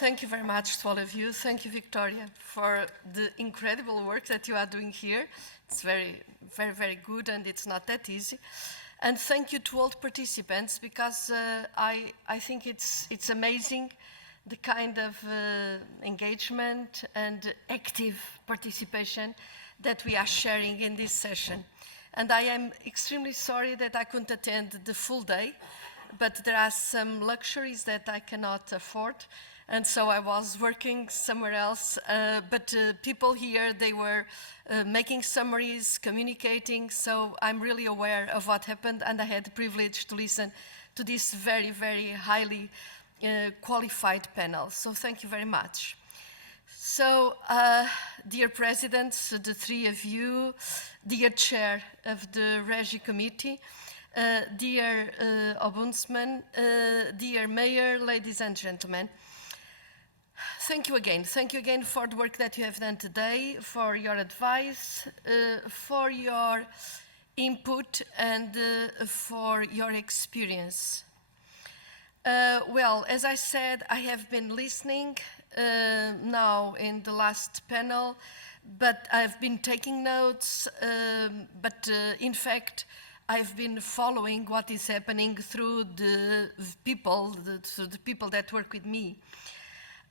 Thank you very much to all of you. Thank you, Victoria, for the incredible work that you are doing here. It's very, very, very good, and it's not that easy. And thank you to all the participants, because I think it's amazing the kind of engagement and active participation that we are sharing in this session. And I am extremely sorry that I couldn't attend the full day, but there are some luxuries that I cannot afford. And so I was working somewhere else, but people here, they were making summaries, communicating, so I'm really aware of what happened, and I had the privilege to listen to this very, very highly qualified panel. So thank you very much. So, dear presidents, the three of you, dear chair of the Regi Committee, dear Ombudsman, dear Mayor, ladies and gentlemen, thank you again. Thank you again for the work that you have done today, for your advice, for your input, and for your experience. Well, as I said, I have been listening now in the last panel, but I've been taking notes, but in fact, I've been following what is happening through the people, through the people that work with me.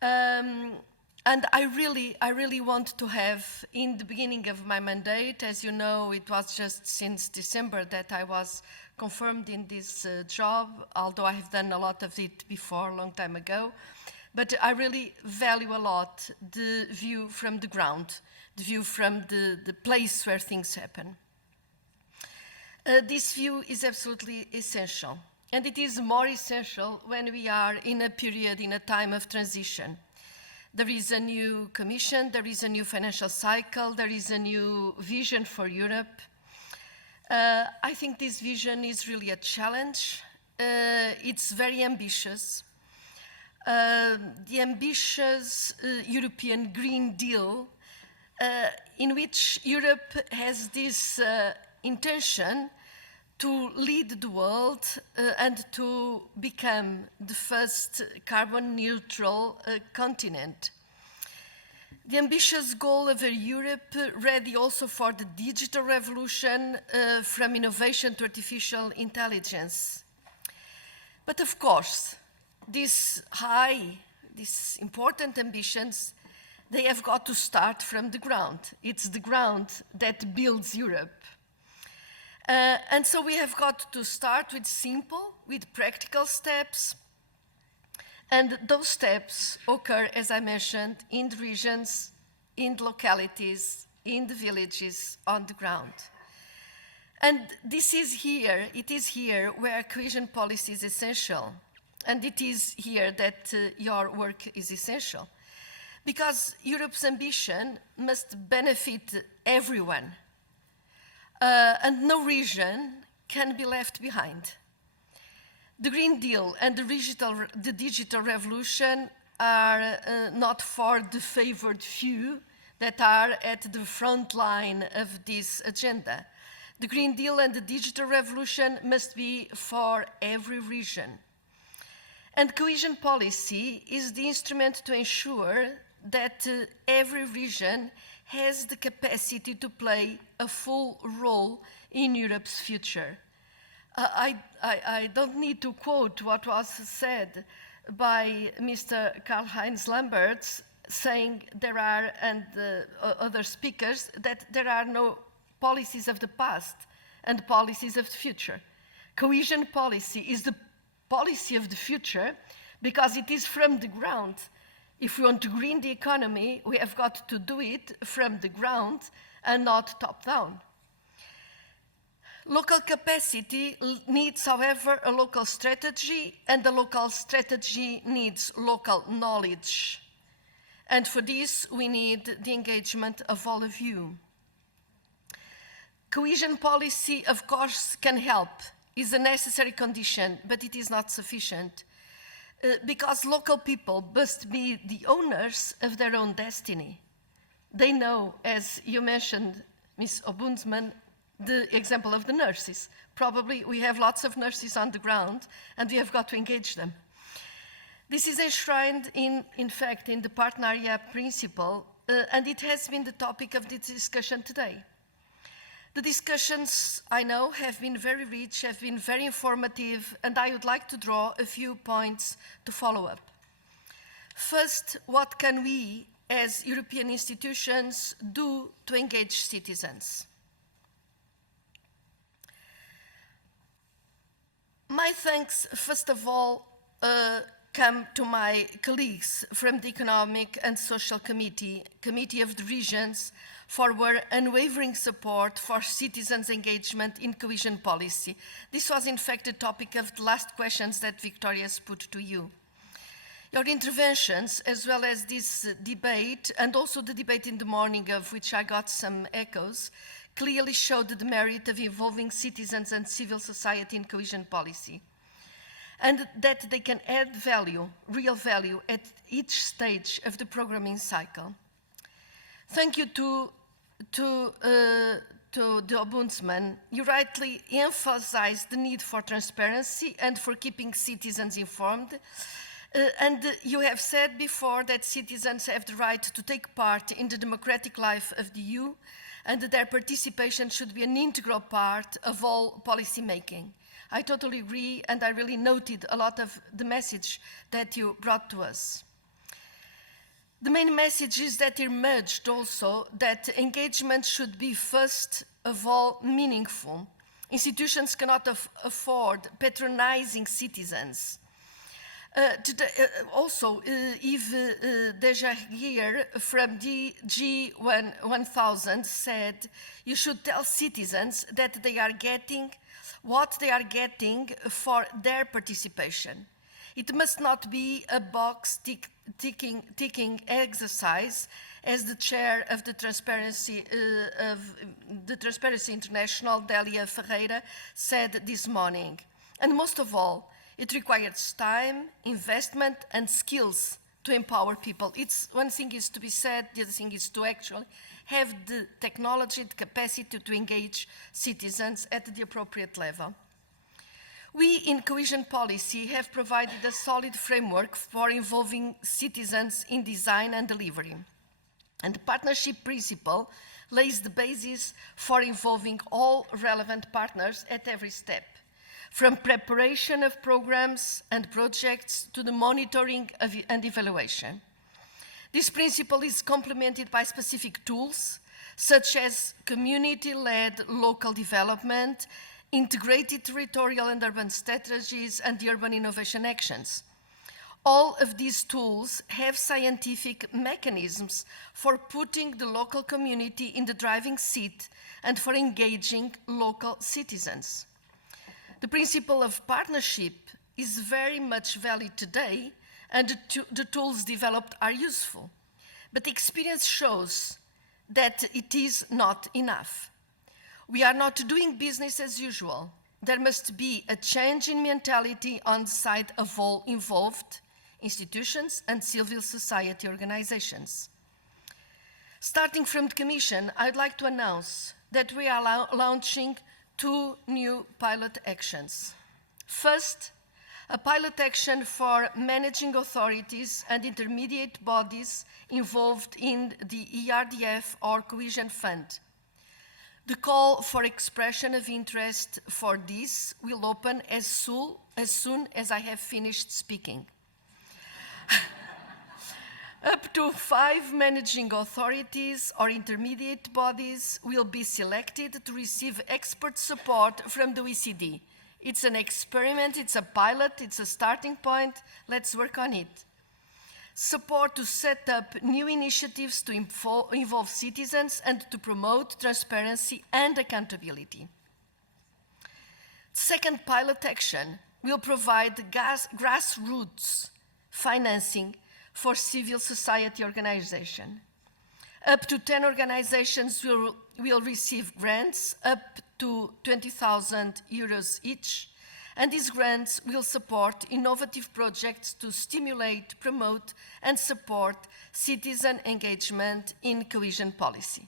And I really want to have, in the beginning of my mandate, as you know, it was just since December that I was confirmed in this job, although I have done a lot of it before, a long time ago. But I really value a lot the view from the ground, the view from the place where things happen. This view is absolutely essential. And it is more essential when we are in a period, in a time of transition. There is a new commission, there is a new financial cycle, there is a new vision for Europe. I think this vision is really a challenge. It's very ambitious. The ambitious European Green Deal, in which Europe has this intention to lead the world and to become the first carbon neutral continent. The ambitious goal of a Europe ready also for the digital revolution, from innovation to artificial intelligence. But of course, these important ambitions, they have got to start from the ground. It's the ground that builds Europe. And so we have got to start with simple, with practical steps. And those steps occur, as I mentioned, in the regions, in the localities, in the villages, on the ground. And this is here, it is here where cohesion policy is essential. And it is here that your work is essential. Because Europe's ambition must benefit everyone. And no region can be left behind. The Green Deal and the digital revolution are not for the favored few that are at the front line of this agenda. The Green Deal and the digital revolution must be for every region. And cohesion policy is the instrument to ensure that every region has the capacity to play a full role in Europe's future. I don't need to quote what was said by Mr. Karl-Heinz Lamberts, saying there are, and other speakers, that there are no policies of the past and policies of the future. Cohesion policy is the policy of the future because it is from the ground. If we want to green the economy, we have got to do it from the ground and not top-down. Local capacity needs, however, a local strategy, and the local strategy needs local knowledge. And for this, we need the engagement of all of you. Cohesion policy, of course, can help, is a necessary condition, but it is not sufficient. Because local people must be the owners of their own destiny. They know, as you mentioned, Ms. Ombudsman, the example of the nurses. Probably we have lots of nurses on the ground and we have got to engage them. This is enshrined in fact, in the partnership principle, and it has been the topic of this discussion today. The discussions, I know, have been very rich, have been very informative, and I would like to draw a few points to follow up. First, what can we, as European institutions, do to engage citizens? My thanks, first of all, come to my colleagues from the Economic and Social Committee of the Regions, for their unwavering support for citizens' engagement in cohesion policy. This was, in fact, the topic of the last questions that Victoria has put to you. Your interventions, as well as this debate, and also the debate in the morning, of which I got some echoes, clearly showed the merit of involving citizens and civil society in cohesion policy, and that they can add value, real value, at each stage of the programming cycle. Thank you to the Ombudsman. You rightly emphasized the need for transparency and for keeping citizens informed. And you have said before that citizens have the right to take part in the democratic life of the EU, and that their participation should be an integral part of all policy making. I totally agree, and I really noted a lot of the message that you brought to us. The main message is that emerged also that engagement should be first of all meaningful. Institutions cannot afford patronizing citizens. Also, Yves Desjardins from G1000 said, you should tell citizens that they are getting what they are getting for their participation. It must not be a box ticking exercise, as the chair of the Transparency International, Ferreira, said this morning. And most of all, it requires time, investment, and skills to empower people. One thing is to be said, the other thing is to actually have the technology, the capacity to engage citizens at the appropriate level. We in cohesion policy have provided a solid framework for involving citizens in design and delivery. And the partnership principle lays the basis for involving all relevant partners at every step, from preparation of programs and projects to the monitoring and evaluation. This principle is complemented by specific tools, such as community-led local development, integrated territorial and urban strategies, and the urban innovation actions. All of these tools have scientific mechanisms for putting the local community in the driving seat and for engaging local citizens. The principle of partnership is very much valid today, and the tools developed are useful. But experience shows that it is not enough. We are not doing business as usual. There must be a change in mentality on the side of all involved, institutions and civil society organizations. Starting from the Commission, I'd like to announce that we are launching 2 new pilot actions. First, a pilot action for managing authorities and intermediate bodies involved in the ERDF or Cohesion Fund. The call for expression of interest for this will open as soon as I have finished speaking. Up to 5 managing authorities or intermediate bodies will be selected to receive expert support from the OECD. It's an experiment, it's a pilot, it's a starting point. Let's work on it. Support to set up new initiatives to involve citizens and to promote transparency and accountability. Second pilot action will provide grassroots financing for civil society organization. Up to 10 organizations will receive grants up to 20,000 euros each, and these grants will support innovative projects to stimulate, promote, and support citizen engagement in cohesion policy.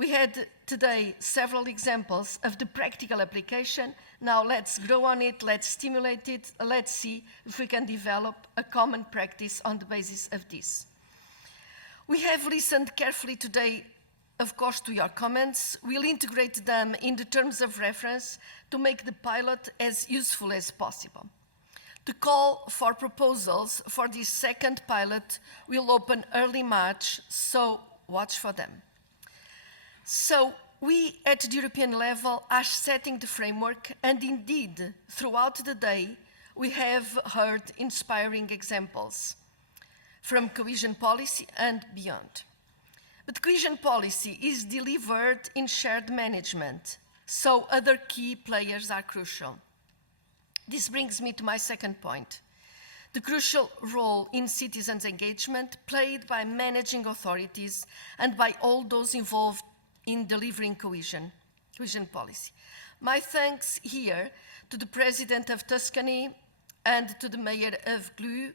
We had today several examples of the practical application. Now let's grow on it, let's stimulate it, let's see if we can develop a common practice on the basis of this. We have listened carefully today, of course, to your comments. We'll integrate them in the terms of reference to make the pilot as useful as possible. The call for proposals for this second pilot will open early March, so watch for them. So we at the European level are setting the framework, and indeed, throughout the day, we have heard inspiring examples from cohesion policy and beyond. But cohesion policy is delivered in shared management, so other key players are crucial. This brings me to my second point, the crucial role in citizens' engagement played by managing authorities and by all those involved in delivering cohesion policy. My thanks here to the President of Tuscany and to the Mayor of Glu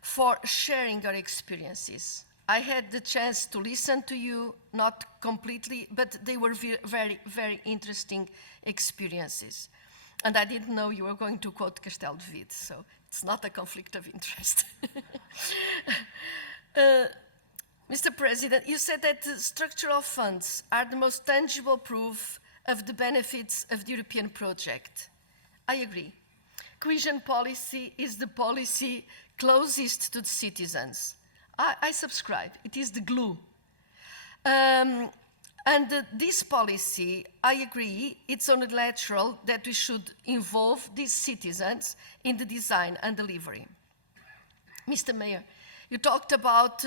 for sharing your experiences. I had the chance to listen to you, not completely, but they were very, very interesting experiences. And I didn't know you were going to quote Castelo de Vide, so it's not a conflict of interest. Mr. President, you said that structural funds are the most tangible proof of the benefits of the European project. I agree. Cohesion policy is the policy closest to the citizens. I subscribe. It is the glue. This policy, I agree, it's only natural that we should involve these citizens in the design and delivery. Mr. Mayor, you talked about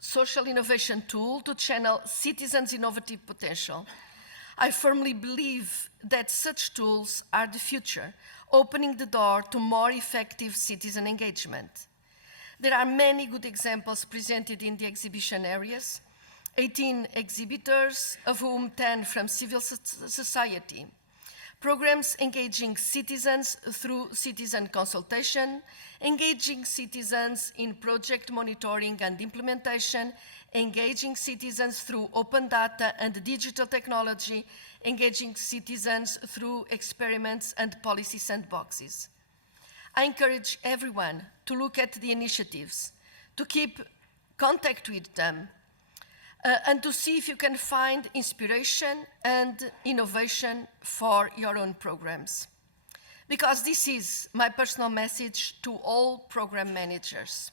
social innovation tool to channel citizens' innovative potential. I firmly believe that such tools are the future, opening the door to more effective citizen engagement. There are many good examples presented in the exhibition areas, 18 exhibitors, of whom 10 from civil society. Programs engaging citizens through citizen consultation, engaging citizens in project monitoring and implementation, engaging citizens through open data and digital technology, engaging citizens through experiments and policy sandboxes. I encourage everyone to look at the initiatives, to keep contact with them, and to see if you can find inspiration and innovation for your own programs. Because this is my personal message to all program managers.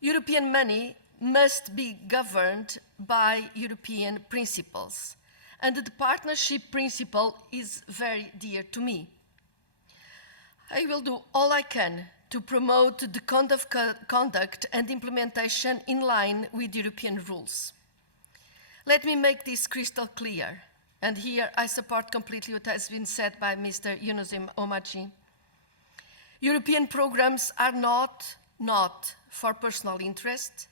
European money must be governed by European principles, and the partnership principle is very dear to me. I will do all I can to promote the conduct and implementation in line with European rules. Let me make this crystal clear, and here I support completely what has been said by Mr. Yunus Omarjee. European programs are not for personal interest,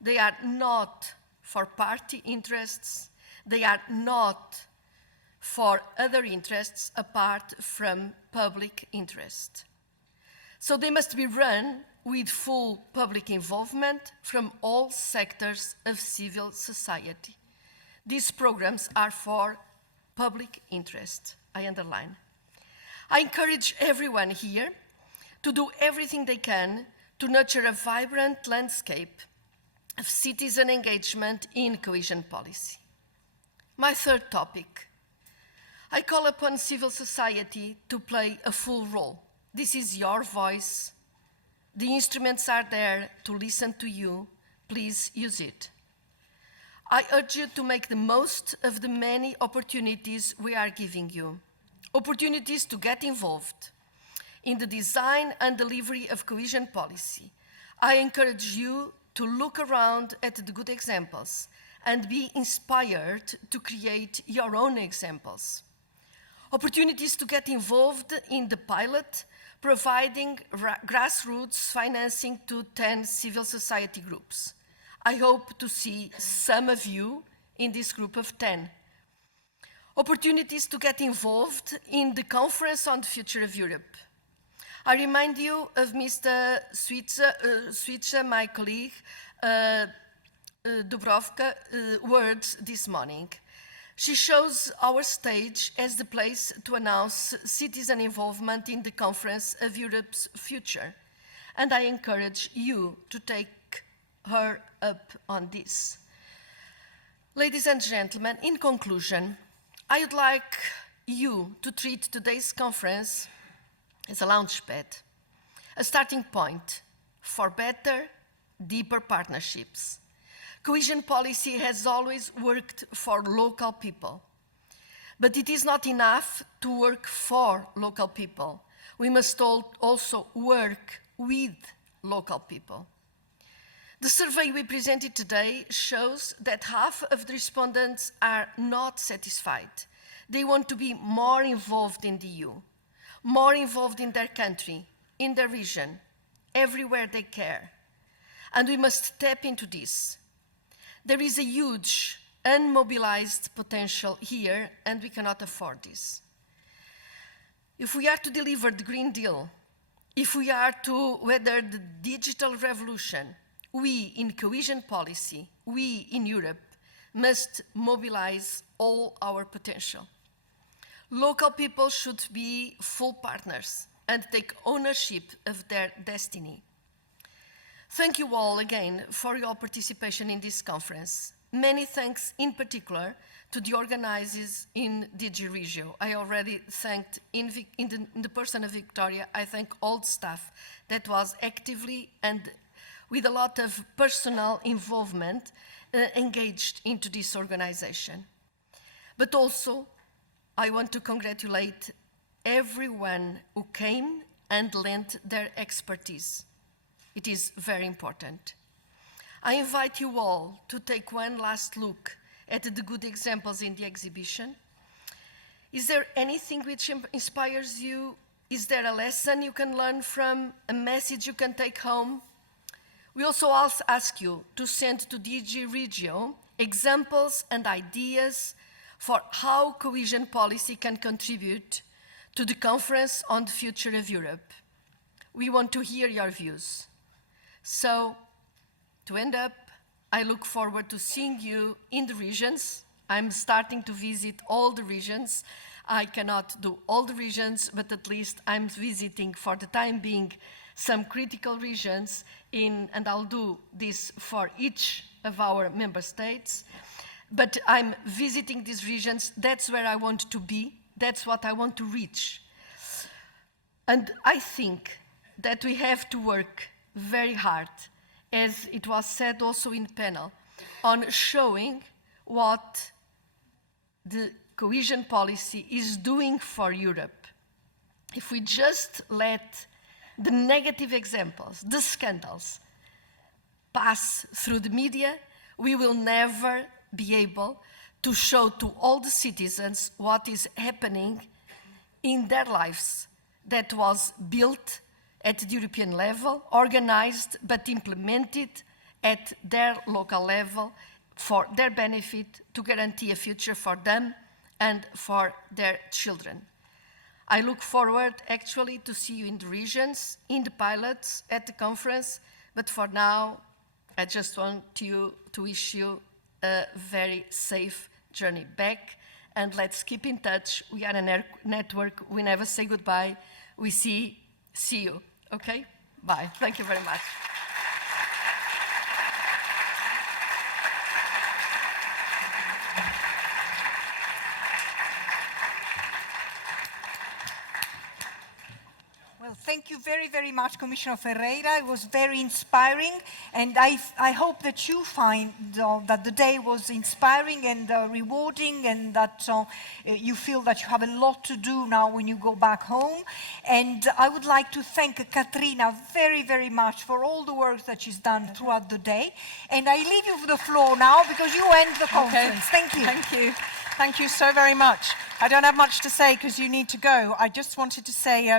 they are not for party interests, they are not for other interests apart from public interest. So they must be run with full public involvement from all sectors of civil society. These programs are for public interest, I underline. I encourage everyone here to do everything they can to nurture a vibrant landscape of citizen engagement in cohesion policy. My third topic, I call upon civil society to play a full role. This is your voice. The instruments are there to listen to you. Please use it. I urge you to make the most of the many opportunities we are giving you. Opportunities to get involved in the design and delivery of cohesion policy. I encourage you to look around at the good examples and be inspired to create your own examples. Opportunities to get involved in the pilot, providing grassroots financing to 10 civil society groups. I hope to see some of you in this group of 10. Opportunities to get involved in the Conference on the Future of Europe. I remind you of Mr. Switzer, my colleague, Dubrovka words this morning. She shows our stage as the place to announce citizen involvement in the Conference of Europe's future. And I encourage you to take her up on this. Ladies and gentlemen, in conclusion, I would like you to treat today's conference as a launchpad, a starting point for better, deeper partnerships. Cohesion policy has always worked for local people, but it is not enough to work for local people. We must also work with local people. The survey we presented today shows that half of the respondents are not satisfied. They want to be more involved in the EU, more involved in their country, in their region, everywhere they care. And we must tap into this. There is a huge unmobilized potential here, and we cannot afford this. If we are to deliver the Green Deal, if we are to weather the digital revolution, we in cohesion policy, we in Europe, must mobilize all our potential. Local people should be full partners and take ownership of their destiny. Thank you all again for your participation in this conference. Many thanks in particular to the organizers in DG Regio. I already thanked in the person of Victoria, I thank all the staff that was actively and with a lot of personal involvement engaged into this organization. But also, I want to congratulate everyone who came and lent their expertise. It is very important. I invite you all to take one last look at the good examples in the exhibition. Is there anything which inspires you? Is there a lesson you can learn from, a message you can take home? We also ask you to send to DG Regio examples and ideas for how cohesion policy can contribute to the Conference on the Future of Europe. We want to hear your views. So, to end up, I look forward to seeing you in the regions. I'm starting to visit all the regions. I cannot do all the regions, but at least I'm visiting for the time being some critical regions and I'll do this for each of our member states. But I'm visiting these regions, that's where I want to be, that's what I want to reach. And I think that we have to work very hard, as it was said also in the panel, on showing what the cohesion policy is doing for Europe. If we just let the negative examples, the scandals, pass through the media, we will never be able to show to all the citizens what is happening in their lives that was built at the European level, organized but implemented at their local level for their benefit, to guarantee a future for them and for their children. I look forward actually to see you in the regions, in the pilots, at the conference, but for now, I just want to wish you a very safe journey back, and let's keep in touch. We are a network, we never say goodbye, we see you. Okay? Bye. Thank you very much. Well, thank you very, very much, Commissioner Ferreira. It was very inspiring, and I hope that you find that the day was inspiring and rewarding, and that you feel that you have a lot to do now when you go back home. And I would like to thank Katrina very, very much for all the work that she's done throughout the day. And I leave you the floor now because you end the conference. Okay. Thank you. Thank you. Thank you so very much. I don't have much to say because you need to go. I just wanted to say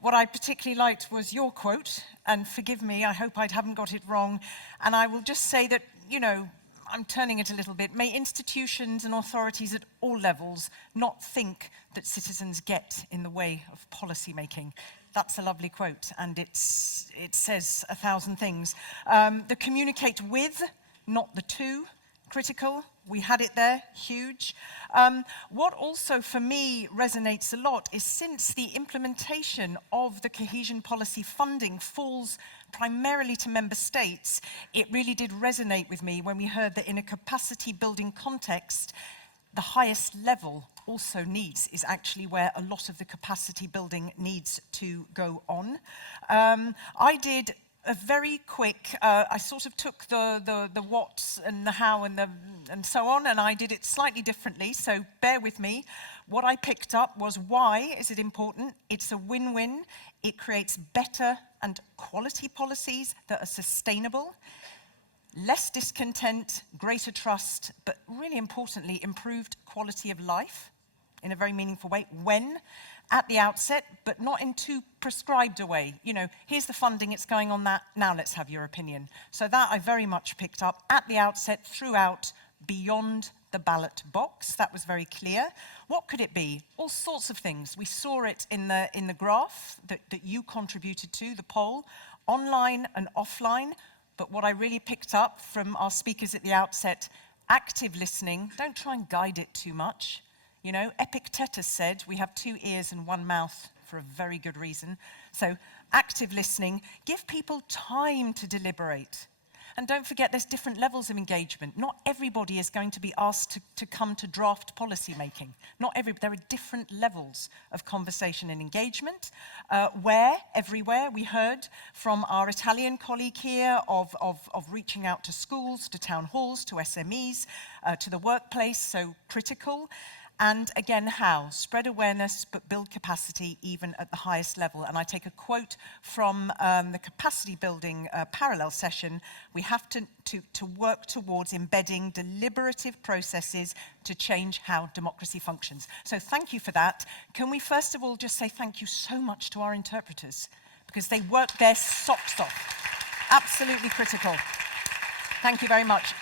what I particularly liked was your quote, and forgive me, I hope I haven't got it wrong. And I will just say that, you know, I'm turning it a little bit. May institutions and authorities at all levels not think that citizens get in the way of policy making. That's a lovely quote, and it says 1,000 things. The communicate with not the two. Critical, we had it there, huge. What also for me resonates a lot is since the implementation of the cohesion policy funding falls primarily to member states, it really did resonate with me when we heard that in a capacity building context, the highest level also is actually where a lot of the capacity building needs to go on. I did a very quick, I sort of took the what and the how and so on, and I did it slightly differently, so bear with me. What I picked up was why is it important? It's a win-win. It creates better and quality policies that are sustainable, less discontent, greater trust, but really importantly, improved quality of life in a very meaningful way. When? At the outset, but not in too prescribed a way. You know, here's the funding, it's going on that, now let's have your opinion. So that I very much picked up at the outset, throughout, beyond the ballot box. That was very clear. What could it be? All sorts of things. We saw it in the graph that you contributed to, the poll, online and offline. But what I really picked up from our speakers at the outset, active listening. Don't try and guide it too much. You know, Epictetus said, we have 2 ears and 1 mouth for a very good reason. So active listening, give people time to deliberate. And don't forget, there's different levels of engagement. Not everybody is going to be asked to come to draft policy making. There are different levels of conversation and engagement. Everywhere, we heard from our Italian colleague here of reaching out to schools, to town halls, to SMEs, to the workplace, so critical. And again, how? Spread awareness, but build capacity even at the highest level. And I take a quote from the capacity building parallel session. We have to work towards embedding deliberative processes to change how democracy functions. So thank you for that. Can we first of all just say thank you so much to our interpreters, because they work their socks off. Absolutely critical. Thank you very much.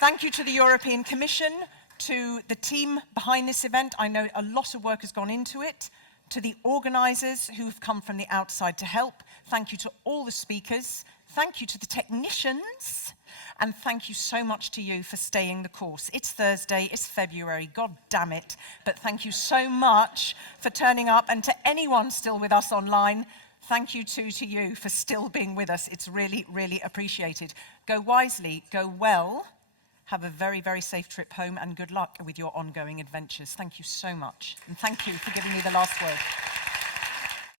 Thank you to the European Commission, to the team behind this event. I know a lot of work has gone into it. To the organisers who've come from the outside to help. Thank you to all the speakers. Thank you to the technicians. And thank you so much to you for staying the course. It's Thursday, it's February, God damn it. But thank you so much for turning up. And to anyone still with us online, thank you to you for still being with us. It's really, really appreciated. Go wisely, go well. Have a very, very safe trip home and good luck with your ongoing adventures. Thank you so much. And thank you for giving me the last word.